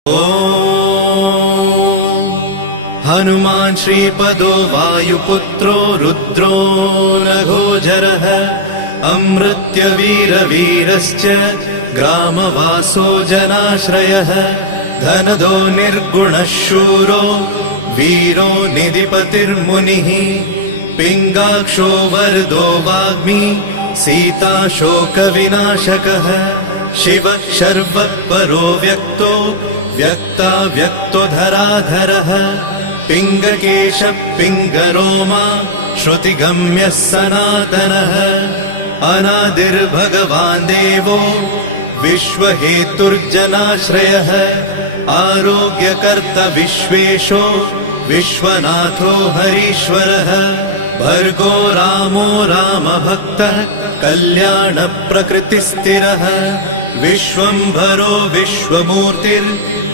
हनुमान् श्रीपदो वायुपुत्रो रुद्रो नघोजरः अमृत्यवीरवीरश्च ग्रामवासो जनाश्रयः धनदो निर्गुणः शूरो वीरो निधिपतिर्मुनिः पिङ्गाक्षो वरदो वाग्मी सीता शोकविनाशकः शिवः शर्वः परो व्यक्तो व्यक्तो धराधरः पिङ्गकेशः पिङ्गरोमा श्रुतिगम्यः सनातनः अनादिर्भगवान् देवो विश्वहेतुर्जनाश्रयः आरोग्यकर्ता विश्वेशो विश्वनाथो हरीश्वरः भर्गो रामो रामभक्तः कल्याणप्रकृतिस्थिरः विश्वम्भरो विश्वमूर्तिर्